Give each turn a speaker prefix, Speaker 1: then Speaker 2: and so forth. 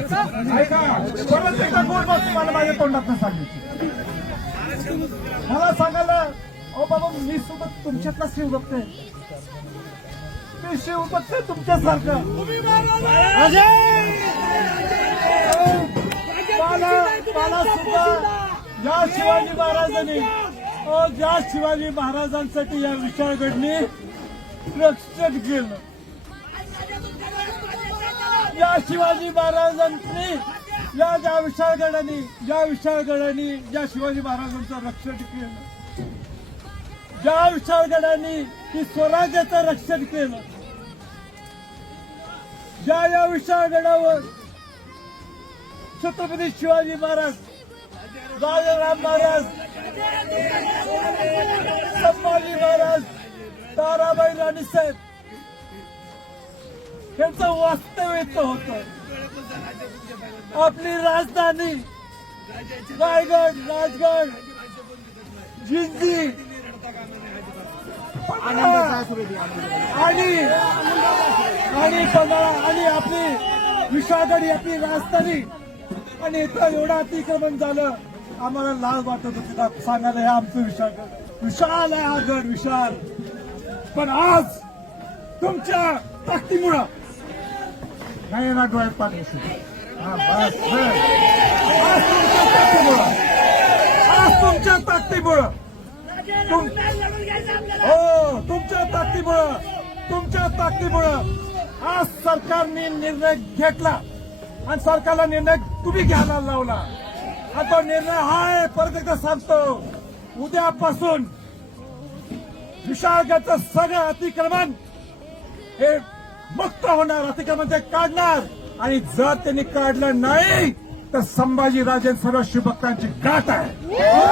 Speaker 1: परत एकदा गोड माझ्या तोंडात सांगितली मला सांगायला अहो बाबा मी सोबत तुमच्यातला शिव बघतोय मी शिव बघतोय तुमच्यासारखं मला सुद्धा या शिवाजी महाराजांनी ज्या शिवाजी महाराजांसाठी या विशाळगडने रक्षण केलं. या शिवाजी महाराजांनी या ज्या विशाळगडाने ज्या विशाळगडाने ज्या शिवाजी महाराजांचं रक्षण केलं. ज्या विशाळगडाने की स्वराज्याचं रक्षण केलं. ज्या या विशाळगडावर छत्रपती शिवाजी महाराज राजाराम महाराज संभाजी महाराज ताराबाई राणी साहेब यांचं वास्तव्य होतं. आपली राजधानी रायगड राजगड जिंजी आणि आणि पन्हाळा आणि आपली विशागड आपली राजधानी. आणि इथं एवढं अतिक्रमण झालं आम्हाला लाज वाटत होती. सांगायला हे आमचं विशाल विशाल आहे हा गड विशाल. पण आज तुमच्या ताकदीमुळं नाही ना डोळ्यात पाणी हा, बस, बस. आज तुमच्या ताकदीमुळं. आज तुमच्या ताकदीमुळं तुम- हो तुमच्या ताकदीमुळं. तुमच्या ताकदीमुळं आज सरकारने निर्णय घेतला आणि सरकारला निर्णय तुम्ही घ्यायला लावला. आणि तो निर्णय हाय आहे परत एकदा सांगतो. उद्यापासून विशाळगडचं सगळं अतिक्रमण हे मुक्त होणार अतिक्रमण म्हणजे काढणार. आणि जर त्यांनी काढलं नाही तर संभाजीराजे सर्व शिवभक्तांची गाठ आहे.